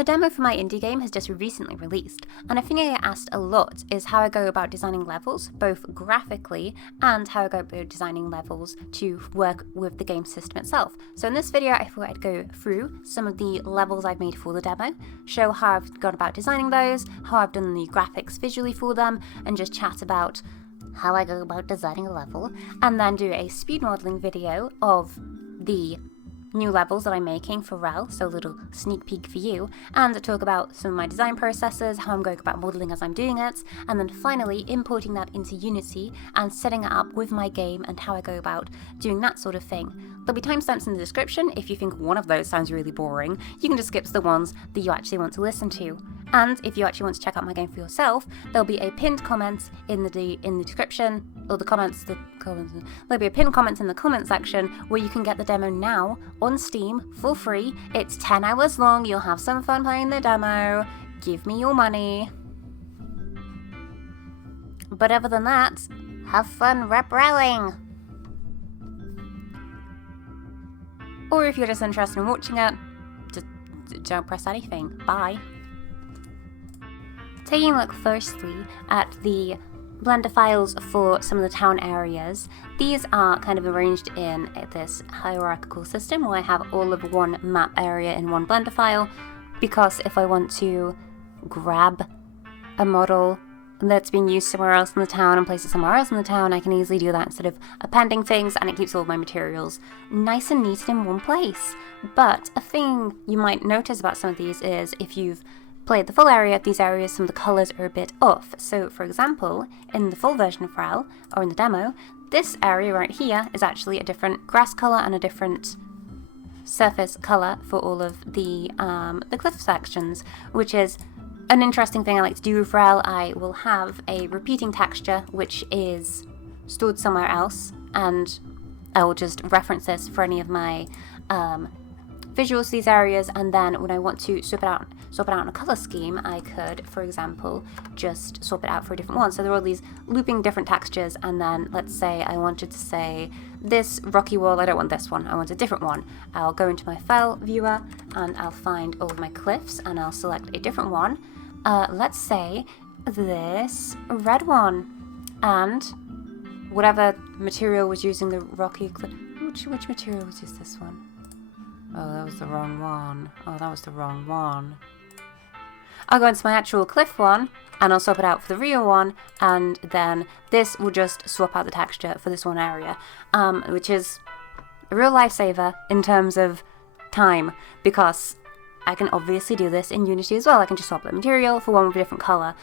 The demo for my indie game has just recently released, and a thing I get asked a lot is how I go about designing levels, both graphically and how I go about designing levels to work with the game system itself. So in this video I thought I'd go through some of the levels I've made for the demo, show how I've gone about designing those, how I've done the graphics visually for them, and just chat about how I go about designing a level, and then do a speed modeling video of the new levels that I'm making for Rhell, so a little sneak peek for you, and talk about some of my design processes, how I'm going about modeling as I'm doing it, and then finally importing that into Unity and setting it up with my game and how I go about doing that sort of thing. There'll be timestamps in the description. If you think one of those sounds really boring, you can just skip to the ones that you actually want to listen to. And if you actually want to check out my game for yourself, there'll be a pinned comment in the description, or there'll be a pinned comment in the comment section where you can get the demo now on Steam for free. It's 10 hours long, you'll have some fun playing the demo, give me your money. But other than that, have fun rep-relling! Or if you're just interested in watching it, just don't press anything. Bye. Taking a look firstly at the Blender files for some of the town areas, these are kind of arranged in this hierarchical system where I have all of one map area in one Blender file, because if I want to grab a model that's being used somewhere else in the town and place it somewhere else in the town, I can easily do that instead of appending things, and it keeps all of my materials nice and neat in one place. But a thing you might notice about some of these is if you've played the full area, these areas, some of the colours are a bit off. So for example, in the full version of Rhell, or in the demo, this area right here is actually a different grass colour and a different surface colour for all of the cliff sections, which is an interesting thing I like to do with Rhell. I will have a repeating texture which is stored somewhere else, and I will just reference this for any of my visuals to these areas, and then when I want to swap it out in a color scheme, I could, for example, just swap it out for a different one. So there are all these looping different textures, and then let's say I wanted to say this rocky wall, I don't want this one, I want a different one. I'll go into my file viewer and I'll find all of my cliffs and I'll select a different one. Let's say this red one, and whatever material was using the rocky cliff, which material was this one? Oh, that was the wrong one. Oh, that was the wrong one. I'll go into my actual cliff one, and I'll swap it out for the real one, and then this will just swap out the texture for this one area, which is a real lifesaver in terms of time, because I can obviously do this in Unity as well. I can just swap the material for one with a different colour.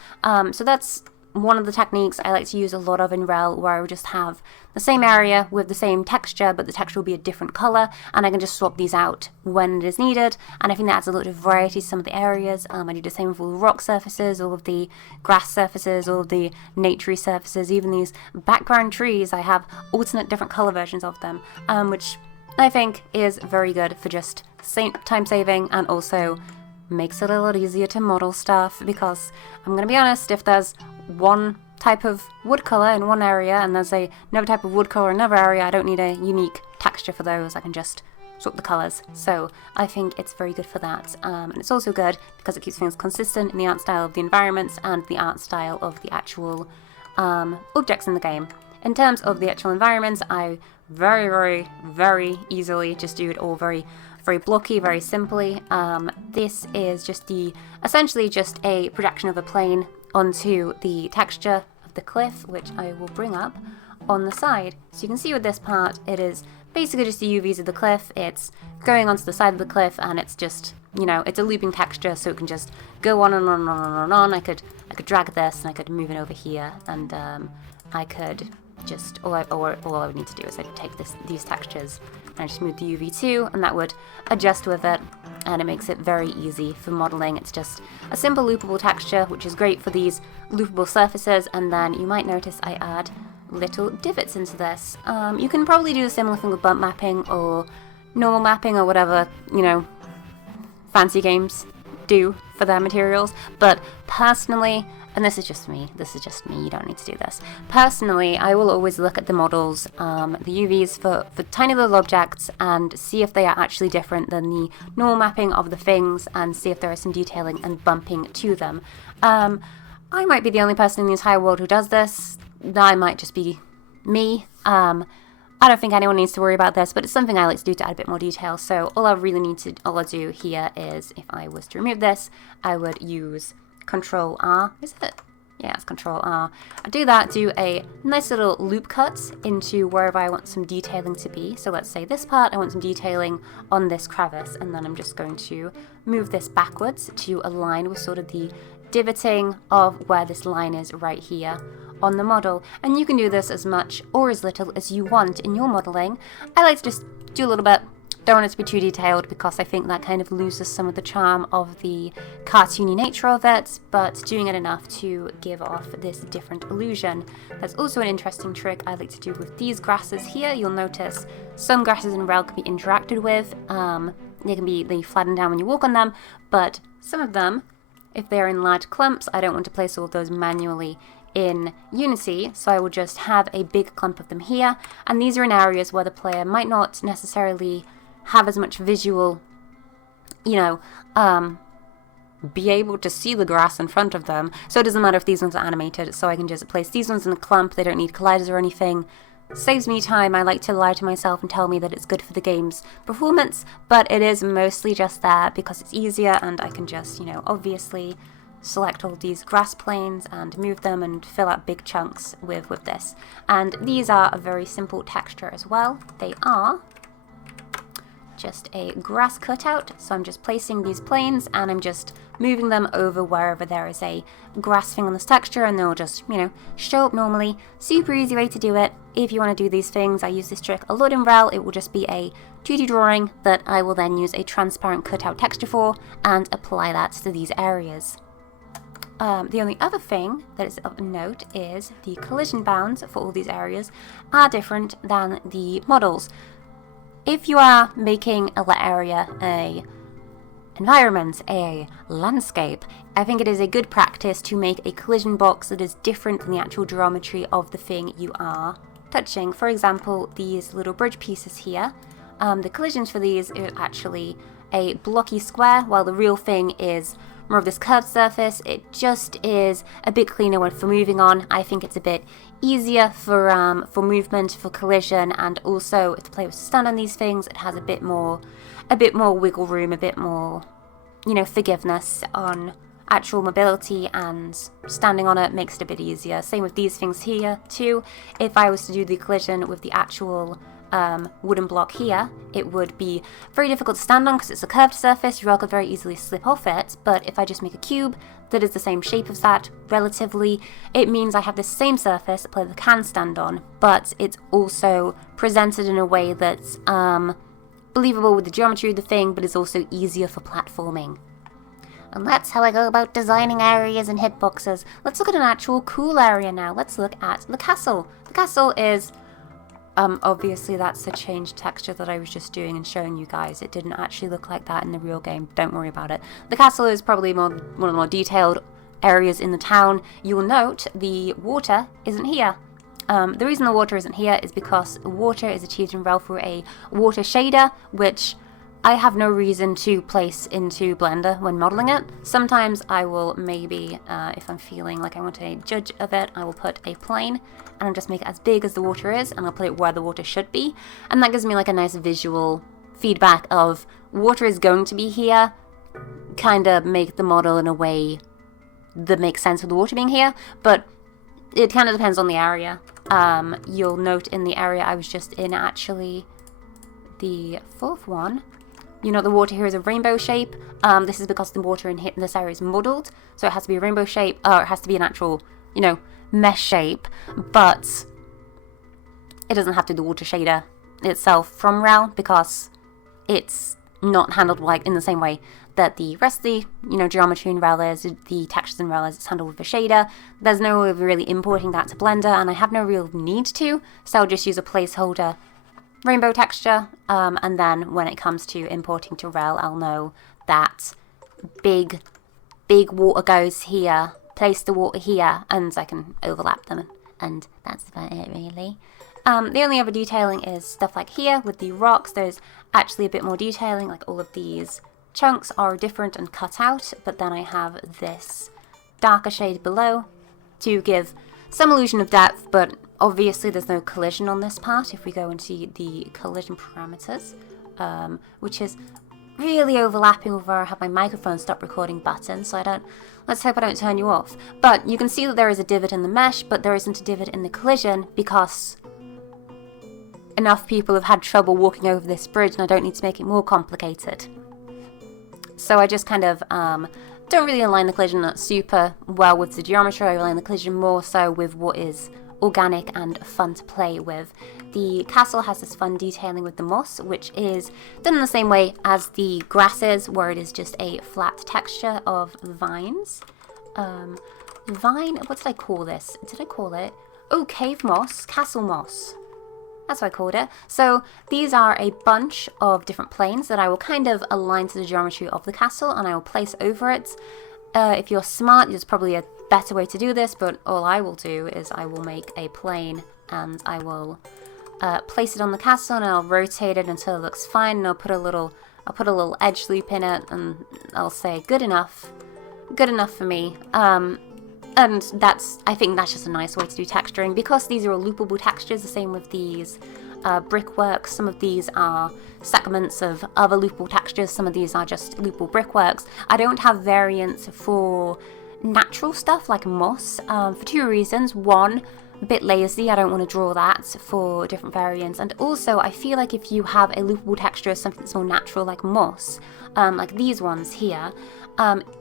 So that's one of the techniques I like to use a lot of in Rhell, where I would just have the same area with the same texture, but the texture will be a different colour, and I can just swap these out when it is needed, and I think that adds a lot of variety to some of the areas. I do the same with all the rock surfaces, all of the grass surfaces, all of the naturey surfaces, even these background trees, I have alternate different colour versions of them, which I think is very good for just time saving, and also makes it a lot easier to model stuff, because I'm going to be honest, if there's one type of wood colour in one area and there's another type of wood colour in another area, I don't need a unique texture for those. I can just swap the colours. So I think it's very good for that, and it's also good because it keeps things consistent in the art style of the environments and the art style of the actual objects in the game. In terms of the actual environments, I very easily just do it all very blocky, very simply. This is just essentially just a projection of a plane onto the texture of the cliff, which I will bring up on the side. So you can see with this part, it is basically just the UVs of the cliff. It's going onto the side of the cliff, and it's just, it's a looping texture, so it can just go on and on and on and on. I could drag this, and I could move it over here, and I could just, all I would need to do is I could take these textures and I just move the UV to, and that would adjust with it, and it makes it very easy for modeling. It's just a simple loopable texture, which is great for these loopable surfaces. And then you might notice I add little divots into this. You can probably do a similar thing with bump mapping or normal mapping or whatever, fancy games do for their materials. But personally, and this is just me, you don't need to do this. Personally, I will always look at the models, the UVs for tiny little objects, and see if they are actually different than the normal mapping of the things, and see if there is some detailing and bumping to them. I might be the only person in the entire world who does this. That might just be me. I don't think anyone needs to worry about this, but it's something I like to do to add a bit more detail. So all I do here is, if I was to remove this, I would use Control R. Is it? Yeah, it's Control R. I do that, do a nice little loop cut into wherever I want some detailing to be. So let's say this part, I want some detailing on this crevice, and then I'm just going to move this backwards to align with sort of the divoting of where this line is right here on the model. And you can do this as much or as little as you want in your modeling. I like to just do a little bit. Don't want it to be too detailed because I think that kind of loses some of the charm of the cartoony nature of it, but doing it enough to give off this different illusion. There's also an interesting trick I like to do with these grasses here. You'll notice some grasses in Rhell can be interacted with. They flatten down when you walk on them, but some of them, if they're in large clumps, I don't want to place all of those manually in Unity, so I will just have a big clump of them here, and these are in areas where the player might not necessarily have as much visual, be able to see the grass in front of them, so it doesn't matter if these ones are animated, so I can just place these ones in a clump. They don't need colliders or anything. Saves me time. I like to lie to myself and tell me that it's good for the game's performance, but it is mostly just there because it's easier, and I can just, obviously select all these grass planes and move them and fill out big chunks with this. And these are a very simple texture as well. They are just a grass cutout, so I'm just placing these planes and I'm just moving them over wherever there is a grass thing on this texture, and they'll just, show up normally. Super easy way to do it. If you want to do these things, I use this trick a lot in Rhell. It will just be a 2D drawing that I will then use a transparent cutout texture for and apply that to these areas. The only other thing that is of note is the collision bounds for all these areas are different than the models. If you are making a area, a environment, a landscape, I think it is a good practice to make a collision box that is different than the actual geometry of the thing you are touching. For example, these little bridge pieces here, the collisions for these are actually a blocky square, while the real thing is more of this curved surface. It just is a bit cleaner for moving on. I think it's a bit easier for movement, for collision, and also if the player was to stand on these things, it has a bit more wiggle room, a bit more, forgiveness on actual mobility, and standing on it makes it a bit easier. Same with these things here too. If I was to do the collision with the actual wooden block here, it would be very difficult to stand on because it's a curved surface. You could very easily slip off it, but if I just make a cube that is the same shape as that relatively, it means I have the same surface the player can stand on, but it's also presented in a way that's believable with the geometry of the thing, but is also easier for platforming. And that's how I go about designing areas and hitboxes. Let's look at an actual cool area now. Let's look at the castle. The castle is obviously that's a changed texture that I was just doing and showing you guys. It didn't actually look like that in the real game. Don't worry about it. The castle is probably one of the more detailed areas in the town. You will note the water isn't here. The reason the water isn't here is because water is achieved in Rhell through a water shader, which I have no reason to place into Blender when modeling it. Sometimes I will maybe, if I'm feeling like I want a judge of it, I will put a plane and I'll just make it as big as the water is, and I'll put it where the water should be. And that gives me like a nice visual feedback of water is going to be here, kind of make the model in a way that makes sense with the water being here, but it kind of depends on the area. You'll note in the area I was just in, actually, the fourth one, the water here is a rainbow shape. This is because the water in this area is muddled, so it has to be a rainbow shape, or it has to be an actual, mesh shape, but it doesn't have to be the water shader itself from Rhell because it's not handled like in the same way that the rest of the, geometry in Rhell is, the textures in Rhell is, it's handled with a shader. There's no way of really importing that to Blender, and I have no real need to, so I'll just use a placeholder rainbow texture, and then when it comes to importing to Rhell, I'll know that big big water goes here, place the water here, and I can overlap them, and that's about it really. The only other detailing is stuff like here with the rocks. There's actually a bit more detailing, like all of these chunks are different and cut out, but then I have this darker shade below to give some illusion of depth, but obviously there's no collision on this part if we go into the collision parameters, which is really overlapping with where I have my microphone stop recording button, so let's hope I don't turn you off. But you can see that there is a divot in the mesh, but there isn't a divot in the collision because enough people have had trouble walking over this bridge and I don't need to make it more complicated. So I just kind of don't really align the collision super well with the geometry. I align the collision more so with what is organic and fun to play with. The castle has this fun detailing with the moss, which is done in the same way as the grasses, where it is just a flat texture of vines. What did I call this? Did I call it? Oh, cave moss, castle moss. That's what I called it. So these are a bunch of different planes that I will kind of align to the geometry of the castle, and I will place over it. If you're smart, there's probably a better way to do this, but all I will do is I will make a plane and I will place it on the castle, and I'll rotate it until it looks fine, and I'll put a little edge loop in it, and I'll say good enough for me. And I think that's just a nice way to do texturing, because these are all loopable textures, the same with these brickworks. Some of these are segments of other loopable textures, some of these are just loopable brickworks. I don't have variants for natural stuff like moss for two reasons. One, a bit lazy, I don't want to draw that for different variants, and also I feel like if you have a loopable texture of something that's more natural like moss, like these ones here,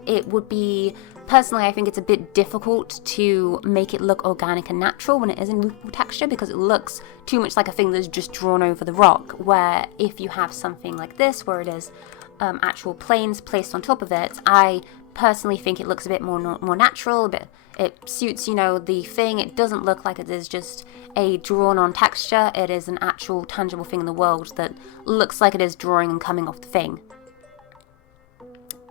it would be, personally I think it's a bit difficult to make it look organic and natural when it is in loopable texture, because it looks too much like a thing that's just drawn over the rock, where if you have something like this where it is actual planes placed on top of it, I personally think it looks a bit more natural, it suits, the thing. It doesn't look like it is just a drawn on texture, it is an actual tangible thing in the world that looks like it is drawing and coming off the thing.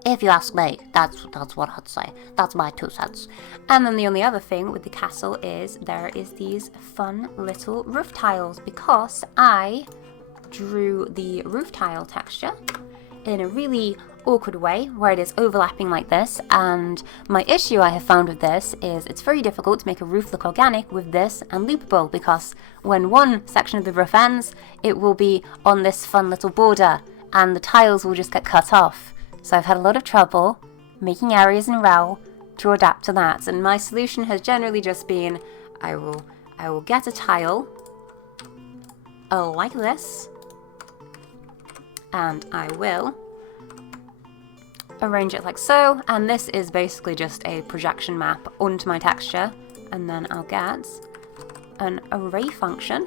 If you ask me, that's what I'd say. That's my 2 cents. And then the only other thing with the castle is there is these fun little roof tiles, because I drew the roof tile texture in a really awkward way where it is overlapping like this, and my issue I have found with this is it's very difficult to make a roof look organic with this and loopable, because when one section of the roof ends, it will be on this fun little border and the tiles will just get cut off. So I've had a lot of trouble making areas in Rhell to adapt to that, and my solution has generally just been I will get a tile like this, and I will arrange it like so, and this is basically just a projection map onto my texture, and then I'll get an array function,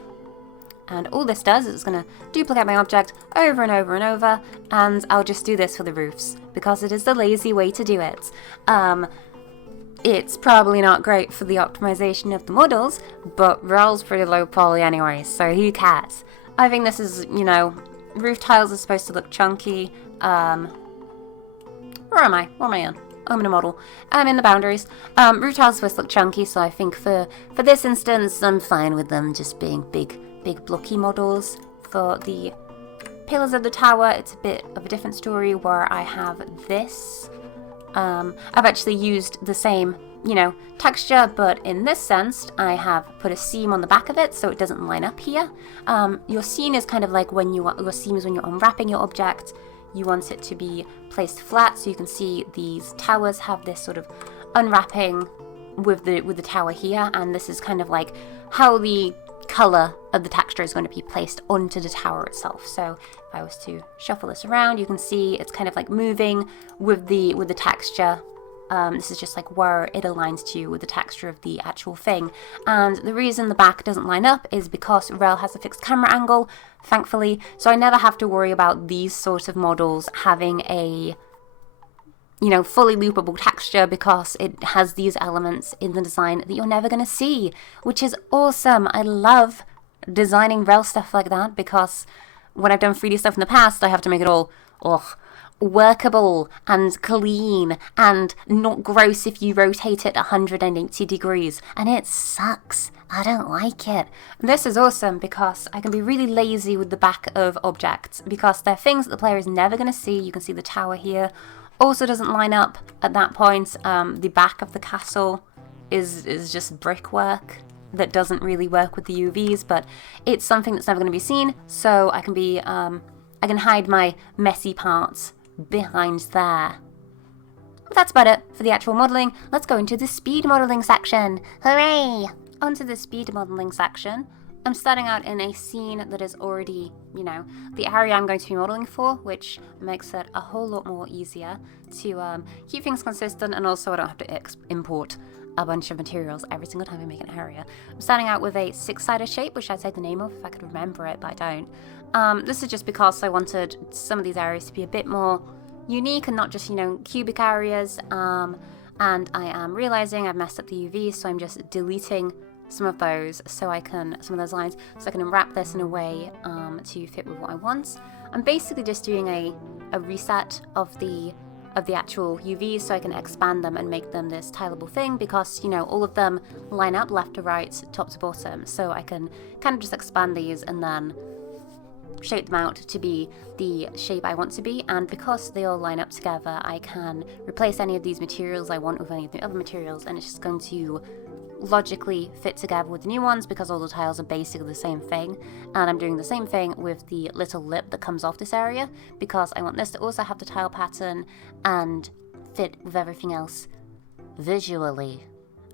and all this does is it's going to duplicate my object over and over and over, and I'll just do this for the roofs because it is the lazy way to do it. It's probably not great for the optimization of the models, but Rhell's pretty low poly anyway, so who cares? I think this is, roof tiles are supposed to look chunky. Where am I? What am I in? I'm in a model. I'm in the boundaries. Roof tiles are supposed to look chunky, so I think for this instance, I'm fine with them just being big blocky models. For the pillars of the tower, it's a bit of a different story where I have this. I've actually used the same, texture, but in this sense, I have put a seam on the back of it so it doesn't line up here. Your seam is kind of like your seam is when you're unwrapping your object. You want it to be placed flat, so you can see these towers have this sort of unwrapping with the tower here, and this is kind of like how the color of the texture is going to be placed onto the tower itself. So if I was to shuffle this around, you can see it's kind of like moving with the texture. This is just like where it aligns to with the texture of the actual thing. And the reason the back doesn't line up is because Rhell has a fixed camera angle, thankfully, so I never have to worry about these sorts of models having a fully loopable texture, because it has these elements in the design that you're never going to see, which is awesome. I love designing Rhell stuff like that, because when I've done 3D stuff in the past, I have to make it all workable and clean and not gross if you rotate it 180 degrees. And it sucks. I don't like it. This is awesome because I can be really lazy with the back of objects because they're things that the player is never going to see. You can see the tower here. Also doesn't line up at that point. The back of the castle is just brickwork that doesn't really work with the UVs, but it's something that's never going to be seen, so I can be I can hide my messy parts behind there. But that's about it for the actual modelling. Let's go into the speed modelling section. Hooray! Onto the speed modelling section. I'm starting out in a scene that is already, the area I'm going to be modelling for, which makes it a whole lot more easier to keep things consistent, and also I don't have to import a bunch of materials every single time I make an area. I'm starting out with a 6-sided shape, which I'd say the name of if I could remember it, but I don't. This is just because I wanted some of these areas to be a bit more unique and not just, cubic areas. And I am realizing I've messed up the UVs, so I'm just deleting some of those some of those lines, so I can unwrap this in a way to fit with what I want. I'm basically just doing a reset of the actual UVs so I can expand them and make them this tileable thing, because all of them line up left to right, top to bottom, so I can kind of just expand these and then shape them out to be the shape I want to be. And because they all line up together, I can replace any of these materials I want with any of the other materials, and it's just going to logically fit together with the new ones because all the tiles are basically the same thing. And I'm doing the same thing with the little lip that comes off this area, because I want this to also have the tile pattern and fit with everything else visually.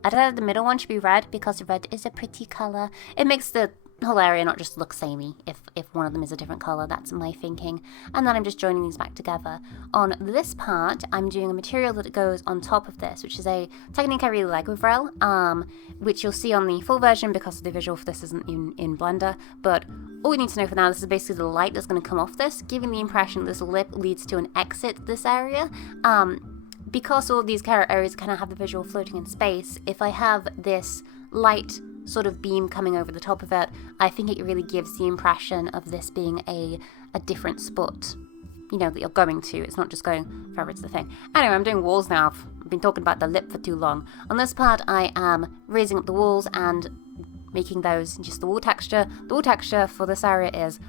I decided the middle one should be red because red is a pretty colour. It makes the whole area not just look samey if one of them is a different colour. That's my thinking. And then I'm just joining these back together. On this part, I'm doing a material that goes on top of this, which is a technique I really like with Rhell, which you'll see on the full version because the visual for this isn't in Blender. But all you need to know for now, this is basically the light that's going to come off this, giving the impression this lip leads to an exit this area. Because all of these areas kind of have the visual floating in space, if I have this light sort of beam coming over the top of it, I think it really gives the impression of this being a different spot, that you're going to. It's not just going forever to the thing. Anyway, I'm doing walls now. I've been talking about the lip for too long. On this part, I am raising up the walls and making those just the wall texture. The wall texture for this area is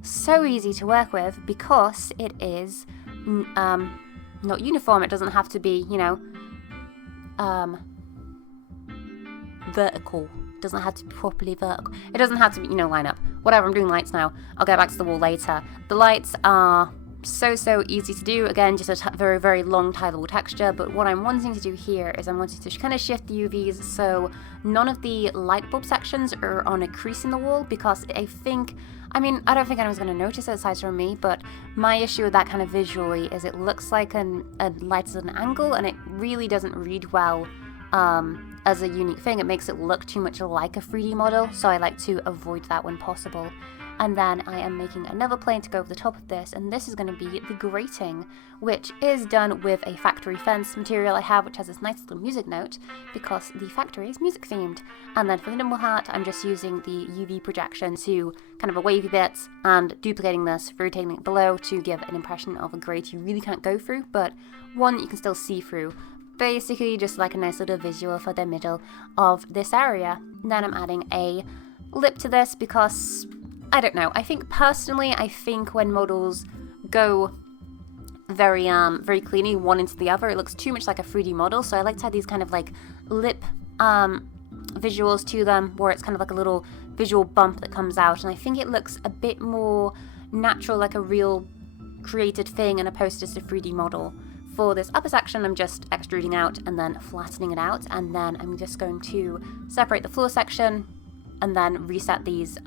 so easy to work with because it is not uniform. It doesn't have to be, vertical. It doesn't have to be properly vertical. It doesn't have to be, line up. Whatever, I'm doing lights now. I'll get back to the wall later. The lights are so easy to do. Again, just a very, very long tileable texture. But what I'm wanting to do here is I'm wanting to kind of shift the UVs so none of the light bulb sections are on a crease in the wall, because I don't think anyone's going to notice it aside from me, but my issue with that kind of visually is it looks like a light at an angle, and it really doesn't read well as a unique thing. It makes it look too much like a 3D model, so I like to avoid that when possible. And then I am making another plane to go over the top of this, and this is going to be the grating, which is done with a factory fence material I have, which has this nice little music note, because the factory is music themed. And then for the nimble hat, I'm just using the UV projection to kind of a wavy bit and duplicating this, rotating it below to give an impression of a grate you really can't go through, but one you can still see through. Basically just like a nice little visual for the middle of this area. And then I'm adding a lip to this because, I don't know, I think when models go very cleanly one into the other, it looks too much like a 3D model, so I like to add these kind of like lip visuals to them, where it's kind of like a little visual bump that comes out, and I think it looks a bit more natural, like a real created thing, and opposed to just a 3D model. For this upper section, I'm just extruding out and then flattening it out, and then I'm just going to separate the floor section and then reset these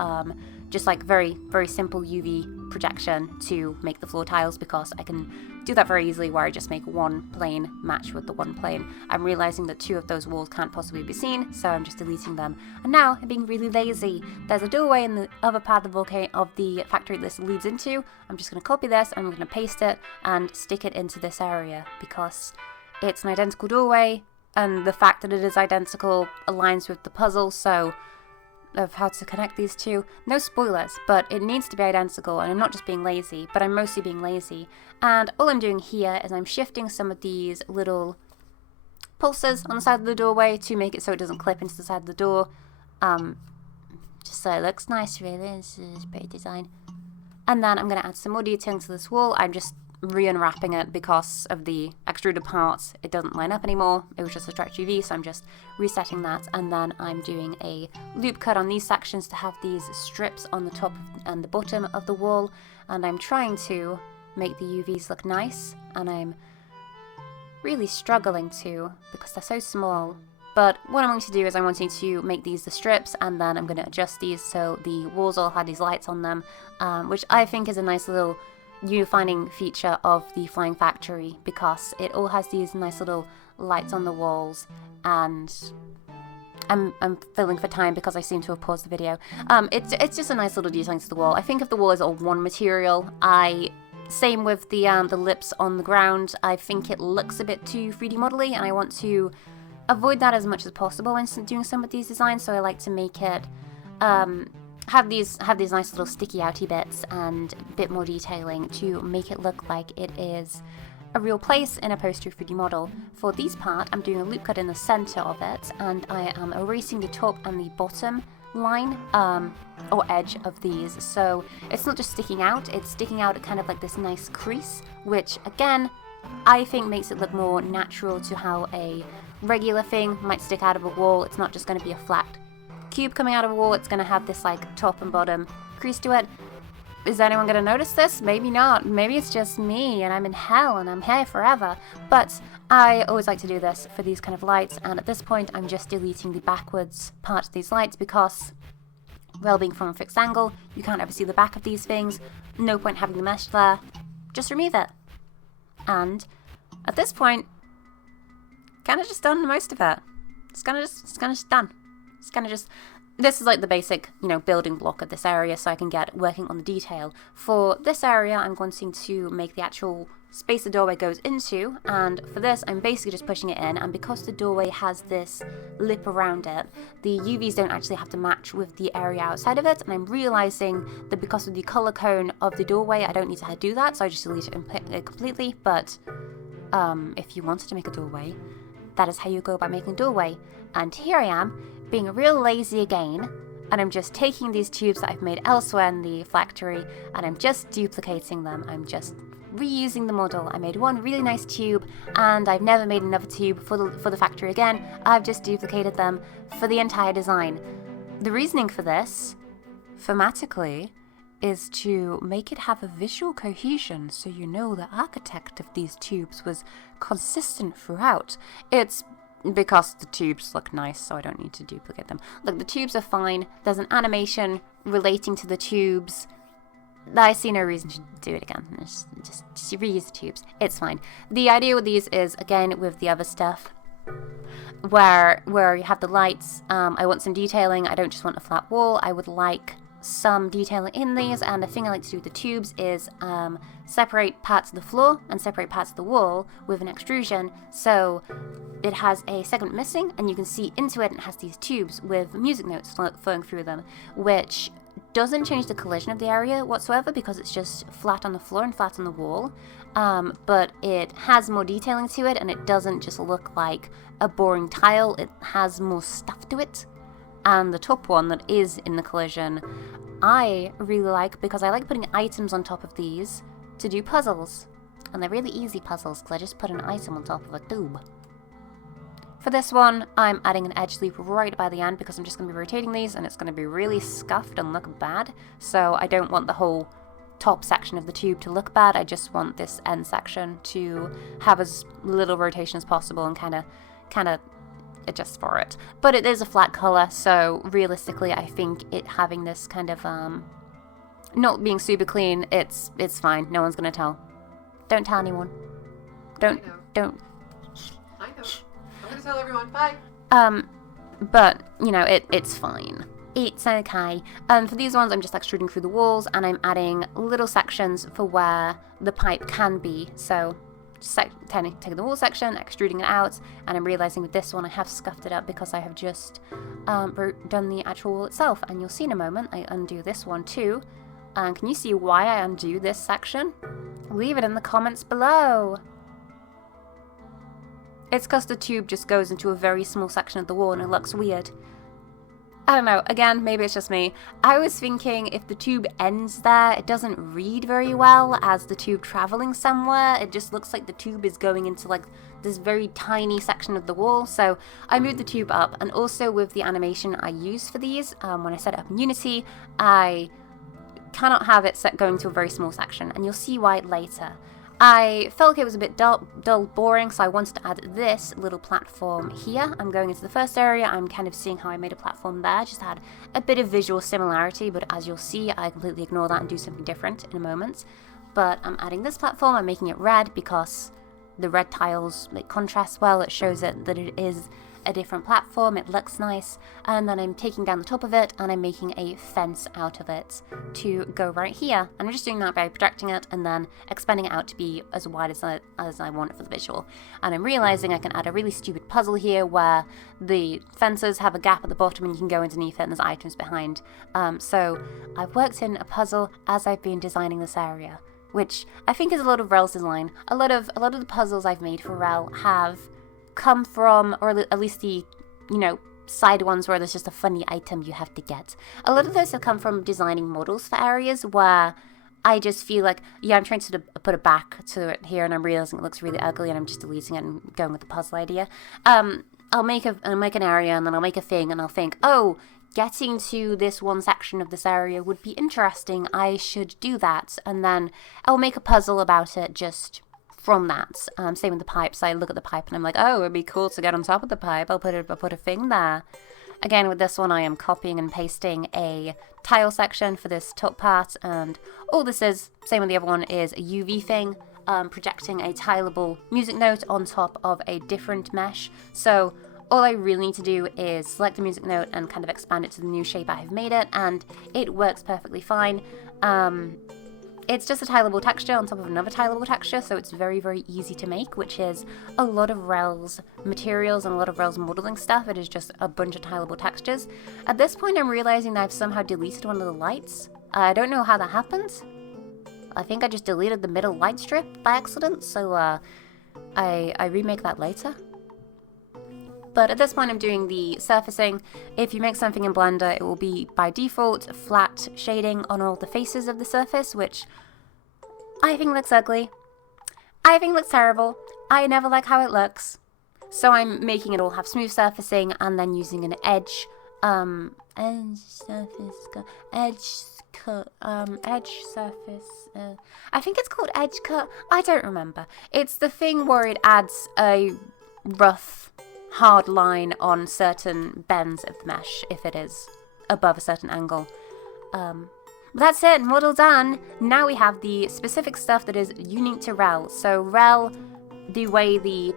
just like very, very simple UV projection to make the floor tiles, because I can do that very easily where I just make one plane match with the one plane. I'm realizing that two of those walls can't possibly be seen, so I'm just deleting them. And now I'm being really lazy. There's a doorway in the other part of the factory this leads into. I'm just going to copy this, and I'm going to paste it and stick it into this area, because it's an identical doorway, and the fact that it is identical aligns with the puzzle, so of how to connect these two. No spoilers, but it needs to be identical, and I'm not just being lazy, but I'm mostly being lazy. And all I'm doing here is I'm shifting some of these little pulses on the side of the doorway to make it so it doesn't clip into the side of the door. Just so it looks nice, really. This is pretty design. And then I'm going to add some more detailing to this wall. I'm just re-unwrapping it because of the extruded parts. It doesn't line up anymore. It was just a stretch UV, so I'm just resetting that. And then I'm doing a loop cut on these sections to have these strips on the top and the bottom of the wall. And I'm trying to make the UVs look nice, and I'm really struggling to because they're so small. But what I'm going to do is I'm wanting to make these the strips, and then I'm going to adjust these so the walls all have these lights on them, which I think is a nice little unifying feature of the Flying Factory, because it all has these nice little lights on the walls. And I'm filling for time because I seem to have paused the video. It's just a nice little detailing to the wall. I think if the wall is all one material, same with the lips on the ground, I think it looks a bit too 3D model-y, and I want to avoid that as much as possible when doing some of these designs. So I like to make it have these nice little sticky outy bits and a bit more detailing to make it look like it is a real place in opposed to a 3D model. For these part, I'm doing a loop cut in the center of it, and I am erasing the top and the bottom line or edge of these, so it's not just sticking out, it's sticking out at kind of like this nice crease, which again I think makes it look more natural to how a regular thing might stick out of a wall. It's not just going to be a flat cube coming out of a wall, it's going to have this like top and bottom crease to it. Is anyone going to notice this? Maybe not. Maybe it's just me and I'm in hell and I'm here forever. But I always like to do this for these kind of lights, and at this point I'm just deleting the backwards part of these lights because, well, being from a fixed angle, you can't ever see the back of these things. No point having the mesh there. Just remove it. And at this point, kind of just done most of it. It's kind of just done. It's kind of just, this is like the basic, building block of this area, so I can get working on the detail. For this area, I'm wanting to make the actual space the doorway goes into, and for this, I'm basically just pushing it in, and because the doorway has this lip around it, the UVs don't actually have to match with the area outside of it, and I'm realizing that because of the color cone of the doorway, I don't need to do that, so I just delete it completely. But if you wanted to make a doorway, that is how you go about making a doorway. And here I am, being real lazy again, and I'm just taking these tubes that I've made elsewhere in the factory, and I'm just duplicating them. I'm just reusing the model. I made one really nice tube, and I've never made another tube for the factory again. I've just duplicated them for the entire design. The reasoning for this, thematically, is to make it have a visual cohesion, so you know the architect of these tubes was consistent throughout. It's because the tubes look nice, so I don't need to duplicate them. Look, the tubes are fine. There's an animation relating to the tubes. I see no reason to do it again. Just reuse the tubes. It's fine. The idea with these is, again, with the other stuff, where you have the lights, I want some detailing. I don't just want a flat wall. I would like some detailing in these, and the thing I like to do with the tubes is separate parts of the floor and separate parts of the wall with an extrusion, so it has a segment missing and you can see into it, and it has these tubes with music notes flowing through them, which doesn't change the collision of the area whatsoever because it's just flat on the floor and flat on the wall, but it has more detailing to it, and it doesn't just look like a boring tile. It has more stuff to it. And the top one that is in the collision, I really like, because I like putting items on top of these to do puzzles. And they're really easy puzzles because I just put an item on top of a tube. For this one, I'm adding an edge loop right by the end because I'm just going to be rotating these, and it's going to be really scuffed and look bad. So I don't want the whole top section of the tube to look bad. I just want this end section to have as little rotation as possible and kind of adjust for it. But it is a flat color, so realistically I think it having this kind of not being super clean, it's fine. No one's gonna tell. Don't tell anyone. Don't. I know. I'm gonna tell everyone. Bye. But it's fine. It's okay. For these ones, I'm just extruding through the walls, and I'm adding little sections for where the pipe can be. So taking the wall section, extruding it out, and I'm realizing with this one I have scuffed it up because I have just done the actual wall itself. And you'll see in a moment I undo this one too. And can you see why I undo this section? Leave it in the comments below. It's because the tube just goes into a very small section of the wall and it looks weird. I don't know, again, maybe it's just me. I was thinking if the tube ends there, it doesn't read very well as the tube traveling somewhere. It just looks like the tube is going into like this very tiny section of the wall. So I moved the tube up, and also with the animation I use for these, when I set it up in Unity, I cannot have it set going to a very small section, and you'll see why later. I felt like it was a bit dull, boring, so I wanted to add this little platform here. I'm going into the first area. I'm kind of seeing how I made a platform there, just to add a bit of visual similarity, but as you'll see, I completely ignore that and do something different in a moment. But I'm adding this platform. I'm making it red because the red tiles contrast well. It shows it that it is a different platform, it looks nice, and then I'm taking down the top of it and I'm making a fence out of it to go right here. And I'm just doing that by projecting it and then expanding it out to be as wide as I want it for the visual. And I'm realizing I can add a really stupid puzzle here where the fences have a gap at the bottom and you can go underneath it and there's items behind. So I've worked in a puzzle as I've been designing this area, which I think is a lot of Rhell's design. A lot of the puzzles I've made for Rhell have come from, or at least the, side ones where there's just a funny item you have to get. A lot of those have come from designing models for areas where I just feel like, I'm trying to put a back to it here and I'm realizing it looks really ugly and I'm just deleting it and going with the puzzle idea. I'll make an area and then I'll make a thing and I'll think, oh, getting to this one section of this area would be interesting. I should do that. And then I'll make a puzzle about it just from that. Same with the pipes. I look at the pipe and I'm like, oh, it'd be cool to get on top of the pipe. I'll put a thing there. Again, with this one, I am copying and pasting a tile section for this top part, and all this is, same with the other one, is a UV thing, projecting a tileable music note on top of a different mesh. So all I really need to do is select the music note and kind of expand it to the new shape I have made it, and it works perfectly fine. It's just a tileable texture on top of another tileable texture, so it's very, very easy to make, which is a lot of Rhell's materials and a lot of Rhell's modeling stuff. It is just a bunch of tileable textures. At this point, I'm realizing that I've somehow deleted one of the lights. I don't know how that happened. I think I just deleted the middle light strip by accident, so I remake that later. But at this point, I'm doing the surfacing. If you make something in Blender, it will be, by default, flat shading on all the faces of the surface, which I think looks ugly. I think looks terrible. I never like how it looks. So I'm making it all have smooth surfacing and then using an edge surface. I think it's called edge cut. I don't remember. It's the thing where it adds a rough, hard line on certain bends of the mesh if it is above a certain angle. That's it, model done. Now we have the specific stuff that is unique to Rhell. So Rhell, the way the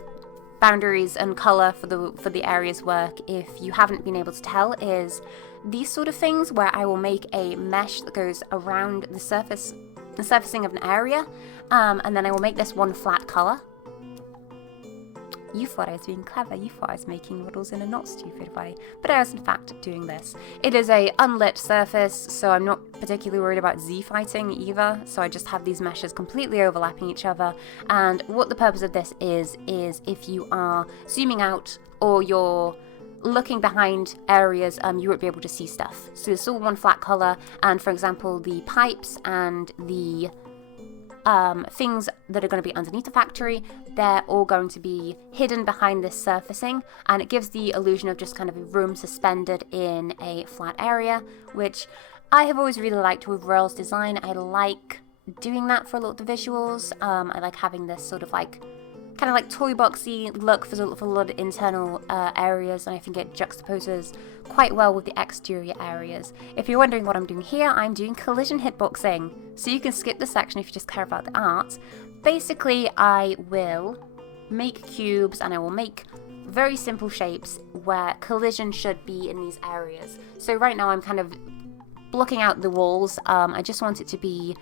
boundaries and color for the areas work, if you haven't been able to tell, is these sort of things where I will make a mesh that goes around the surfacing of an area, and then I will make this one flat color. You thought I was being clever, you thought I was making models in a not stupid way, but I was in fact doing this. It is a unlit surface, so I'm not particularly worried about Z-fighting either, so I just have these meshes completely overlapping each other, and what the purpose of this is if you are zooming out or you're looking behind areas, you won't be able to see stuff. So it's all one flat color, and for example, the pipes and the things that are going to be underneath the factory, they're all going to be hidden behind this surfacing, and it gives the illusion of just kind of a room suspended in a flat area, which I have always really liked with Rhell's design. I like doing that for a lot of the visuals. I like having this sort of like kind of like toy boxy look for a lot of internal areas, and I think it juxtaposes quite well with the exterior areas. If you're wondering what I'm doing here, I'm doing collision hitboxing, so you can skip the section if you just care about the art. Basically, I will make cubes and I will make very simple shapes where collision should be in these areas. So right now I'm kind of blocking out the walls. I just want it to be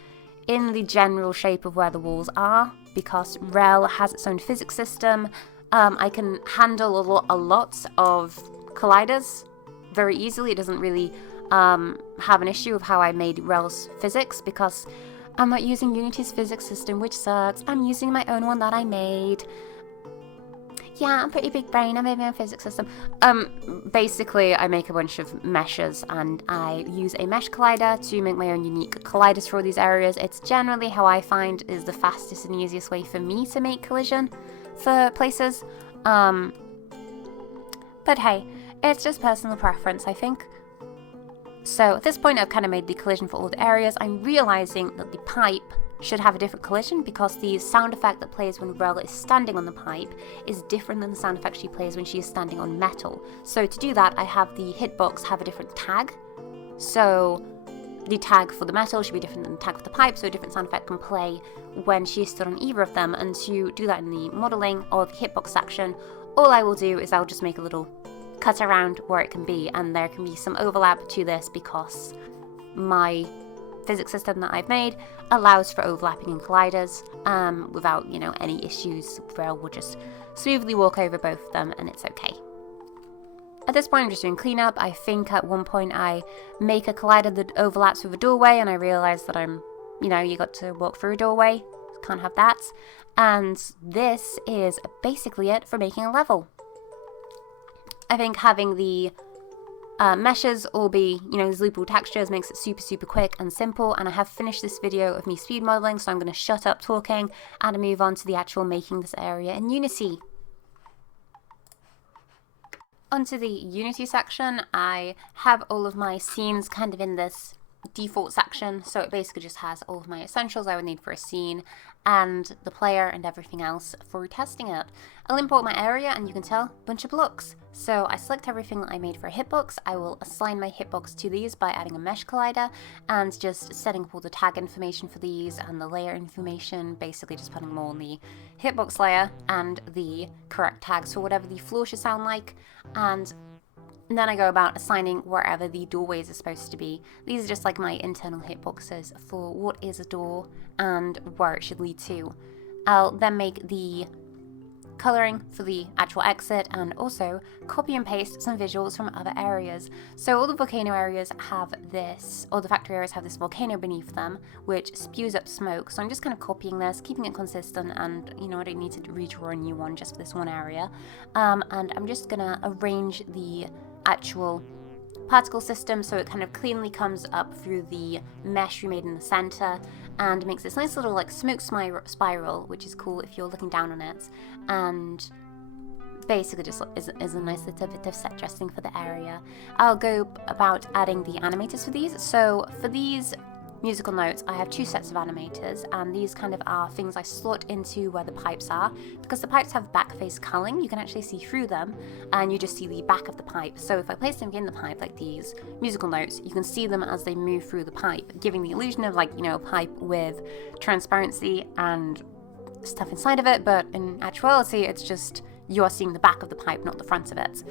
in the general shape of where the walls are, because Rhell has its own physics system. I can handle a lot of colliders very easily. It doesn't really have an issue of how I made Rhell's physics, because I'm not using Unity's physics system, which sucks. I'm using my own one that I made. Yeah, I'm pretty big brain. I made my own physics system. Basically, I make a bunch of meshes, and I use a mesh collider to make my own unique colliders for all these areas. It's generally how I find is the fastest and easiest way for me to make collision for places. But hey, it's just personal preference, I think. So at this point, I've kind of made the collision for all the areas. I'm realizing that the pipe should have a different collision, because the sound effect that plays when Rhell is standing on the pipe is different than the sound effect she plays when she is standing on metal. So to do that, I have the hitbox have a different tag. So the tag for the metal should be different than the tag for the pipe, so a different sound effect can play when she is stood on either of them. And to do that in the modelling or the hitbox section, all I will do is I'll just make a little cut around where it can be, and there can be some overlap to this because my physics system that I've made allows for overlapping in colliders without, any issues. Rhell will just smoothly walk over both of them, and it's okay. At this point, I'm just doing cleanup. I think at one point I make a collider that overlaps with a doorway, and I realize that you got to walk through a doorway. Can't have that. And this is basically it for making a level. I think having the meshes all be, these loopable textures makes it super, super quick and simple. And I have finished this video of me speed modeling, so I'm going to shut up talking and move on to the actual making this area in Unity. Onto the Unity section, I have all of my scenes kind of in this default section, so it basically just has all of my essentials I would need for a scene and the player and everything else for testing it. I'll import my area, and you can tell, a bunch of blocks. So I select everything that I made for a hitbox. I will assign my hitbox to these by adding a mesh collider and just setting up all the tag information for these and the layer information, basically just putting them all in the hitbox layer and the correct tags for whatever the floor should sound like. And then I go about assigning wherever the doorways are supposed to be. These are just like my internal hitboxes for what is a door and where it should lead to. I'll then make the colouring for the actual exit and also copy and paste some visuals from other areas. So all the volcano areas have this, or the factory areas have this volcano beneath them, which spews up smoke. So I'm just kind of copying this, keeping it consistent, and I don't need to redraw a new one just for this one area. And I'm just gonna arrange the actual particle system so it kind of cleanly comes up through the mesh we made in the center and makes this nice little like smoke spiral, which is cool if you're looking down on it, and basically just is a nice little bit of set dressing for the area. I'll go about adding the animators for these. So for these musical notes, I have two sets of animators, and these kind of are things I slot into where the pipes are. Because the pipes have back face culling, you can actually see through them and you just see the back of the pipe. So if I place them in the pipe like these musical notes, you can see them as they move through the pipe, giving the illusion of a pipe with transparency and stuff inside of it, but in actuality it's just you're seeing the back of the pipe, not the front of it.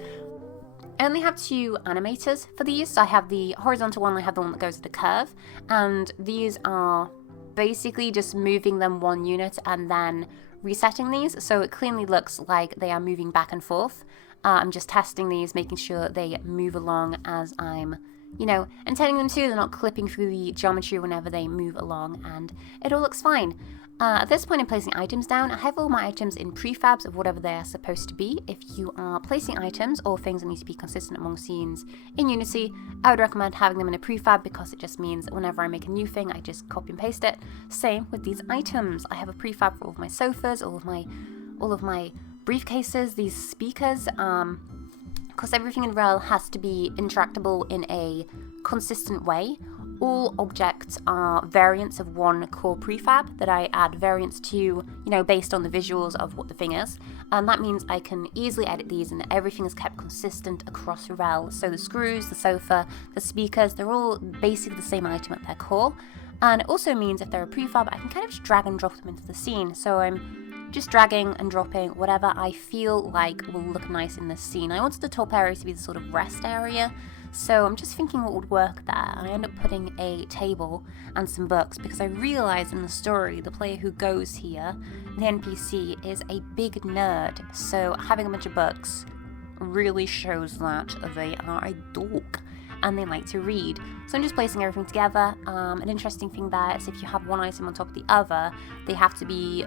I only have two animators for these. So I have the horizontal one, I have the one that goes with the curve, and these are basically just moving them one unit and then resetting these, so it cleanly looks like they are moving back and forth. I'm just testing these, making sure they move along as I'm, intending them to. They're not clipping through the geometry whenever they move along, and it all looks fine. At this point, I'm placing items down. I have all my items in prefabs of whatever they are supposed to be. If you are placing items or things that need to be consistent among scenes in Unity, I would recommend having them in a prefab, because it just means that whenever I make a new thing, I just copy and paste it. Same with these items. I have a prefab for all of my sofas, all of my briefcases, these speakers, because everything in Rhell has to be interactable in a consistent way. All objects are variants of one core prefab that I add variants to, based on the visuals of what the thing is. And that means I can easily edit these and everything is kept consistent across Rhell. So the screws, the sofa, the speakers, they're all basically the same item at their core. And it also means if they're a prefab, I can kind of just drag and drop them into the scene. So I'm just dragging and dropping whatever I feel like will look nice in this scene. I wanted the top area to be the sort of rest area, so I'm just thinking what would work there. I end up putting a table and some books because I realise in the story the player who goes here, the NPC, is a big nerd, so having a bunch of books really shows that they are a dork and they like to read. So I'm just placing everything together. An interesting thing there is if you have one item on top of the other, they have to be,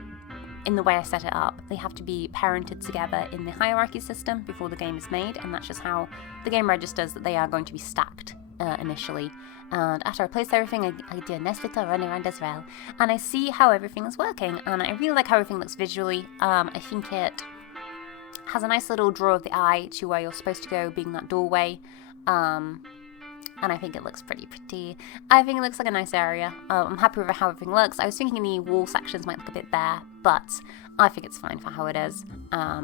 in the way I set it up, they have to be parented together in the hierarchy system before the game is made, and that's just how the game registers that they are going to be stacked initially. And after I place everything, I do a nice little run around as well, and I see how everything is working, and I really like how everything looks visually. I think it has a nice little draw of the eye to where you're supposed to go, being that doorway. And I think it looks pretty. I think it looks like a nice area. I'm happy with how everything looks. I was thinking the wall sections might look a bit bare, but I think it's fine for how it is.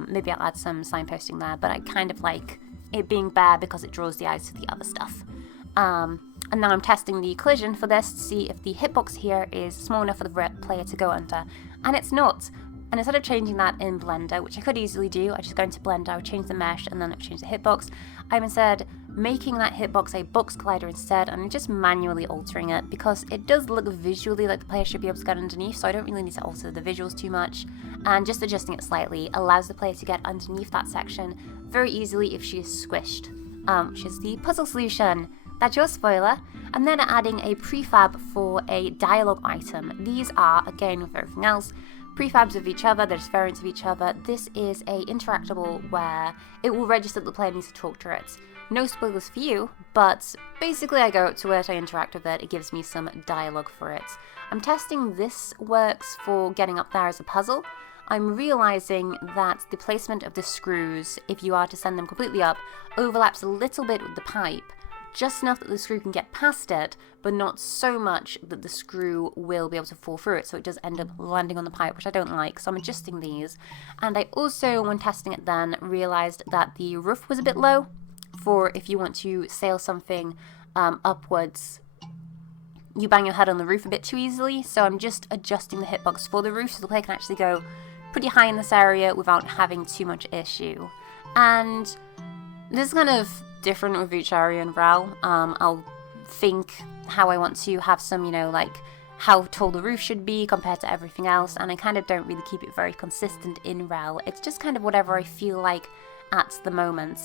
Maybe I'll add some signposting there, but I kind of like it being bare because it draws the eyes to the other stuff. And now I'm testing the collision for this to see if the hitbox here is small enough for the player to go under, and it's not. And instead of changing that in Blender, which I could easily do, I just go into Blender, I would change the mesh, and then I would change the hitbox. I'm instead making that hitbox a box collider instead, and I'm just manually altering it because it does look visually like the player should be able to get underneath, so I don't really need to alter the visuals too much. And just adjusting it slightly allows the player to get underneath that section very easily if she is squished, which is the puzzle solution. That's your spoiler. And then adding a prefab for a dialogue item. These are, again with everything else, prefabs of each other, they're just variants of each other. This is a interactable where it will register that the player needs to talk to it. No spoilers for you, but basically I go up to it, I interact with it, it gives me some dialogue for it. I'm testing this works for getting up there as a puzzle. I'm realising that the placement of the screws, if you are to send them completely up, overlaps a little bit with the pipe. Just enough that the screw can get past it, but not so much that the screw will be able to fall through it, so it does end up landing on the pipe, which I don't like, so I'm adjusting these. And I also, when testing it then, realised that the roof was a bit low for if you want to sail something upwards. You bang your head on the roof a bit too easily, so I'm just adjusting the hitbox for the roof so the player can actually go pretty high in this area without having too much issue. And this is kind of different with each area in Rhell. I'll think how I want to have some, like how tall the roof should be compared to everything else, and I kind of don't really keep it very consistent in Rhell. It's just kind of whatever I feel like at the moment.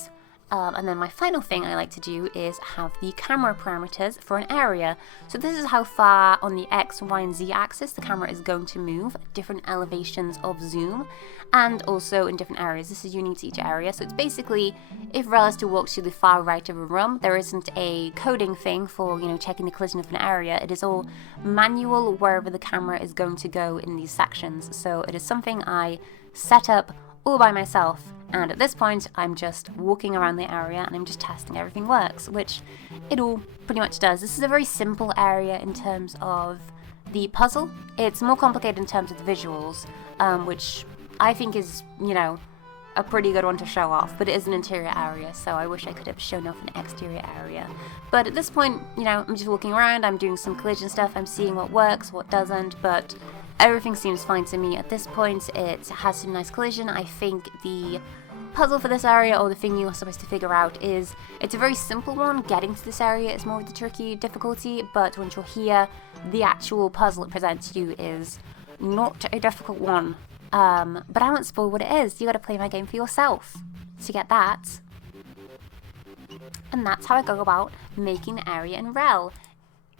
And then my final thing I like to do is have the camera parameters for an area. So this is how far on the X, Y, and Z axis the camera is going to move, different elevations of zoom, and also in different areas. This is unique to each area. So it's basically, if Rhell is to walk to the far right of a room, there isn't a coding thing for, checking the collision of an area. It is all manual wherever the camera is going to go in these sections. So it is something I set up all by myself, and at this point I'm just walking around the area and I'm just testing everything works, which it all pretty much does. This is a very simple area in terms of the puzzle. It's more complicated in terms of the visuals, which I think is, a pretty good one to show off, but it is an interior area, so I wish I could have shown off an exterior area. But at this point, I'm just walking around, I'm doing some collision stuff, I'm seeing what works, what doesn't, but everything seems fine to me at this point. It has some nice collision. I think the puzzle for this area, or the thing you're supposed to figure out, is it's a very simple one. Getting to this area is more of the tricky difficulty, but once you're here, the actual puzzle it presents you is not a difficult one. But I won't spoil what it is. You gotta play my game for yourself to get that. And that's how I go about making the area in Rhell.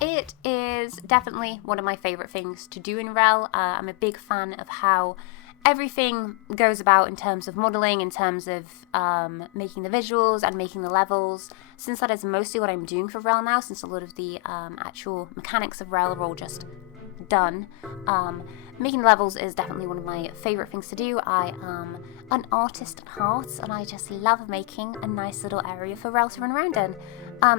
It is definitely one of my favourite things to do in Rhell. I'm a big fan of how everything goes about in terms of modelling, in terms of making the visuals and making the levels. Since that is mostly what I'm doing for Rhell now, since a lot of the actual mechanics of Rhell are all just done, making levels is definitely one of my favourite things to do. I am an artist at heart, and I just love making a nice little area for Rhell to run around in.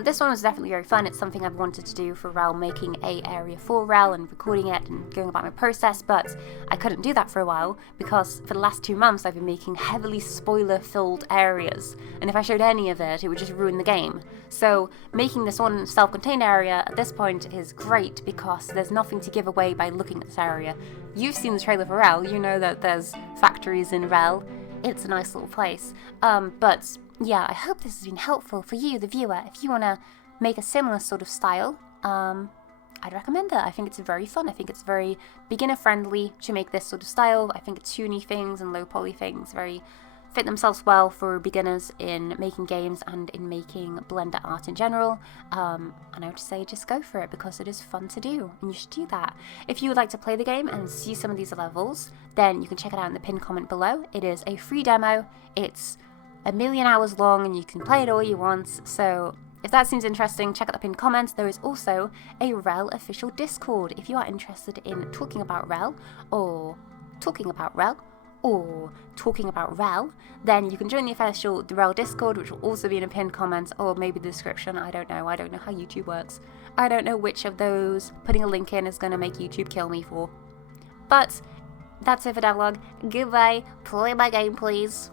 This one was definitely very fun. It's something I've wanted to do for Rhell, making a area for Rhell and recording it and going about my process, but I couldn't do that for a while because for the last 2 months I've been making heavily spoiler-filled areas, and if I showed any of it, it would just ruin the game. So making this one self-contained area at this point is great because there's nothing to give away by looking at this area. you've seen the trailer for Rhell, you know that there's factories in Rhell. It's a nice little place. But yeah, I hope this has been helpful for you, the viewer. If you want to make a similar sort of style, I'd recommend it. I think it's very fun. I think it's very beginner friendly to make this sort of style. I think toony things and low poly things very fit themselves well for beginners in making games and in making Blender art in general. And I would say just go for it because it is fun to do and you should do that. If you would like to play the game and see some of these levels, then you can check it out in the pinned comment below. It is a free demo. It's 1,000,000 hours long and you can play it all you want. So if that seems interesting, check out the pinned comments. There is also a Rhell official Discord. If you are interested in talking about Rhell, then you can join the official Rhell Discord, which will also be in a pinned comment or maybe the description. I don't know how YouTube works. I don't know which of those putting a link in is going to make YouTube kill me for. But that's it for Devlog. Goodbye. Play my game, please.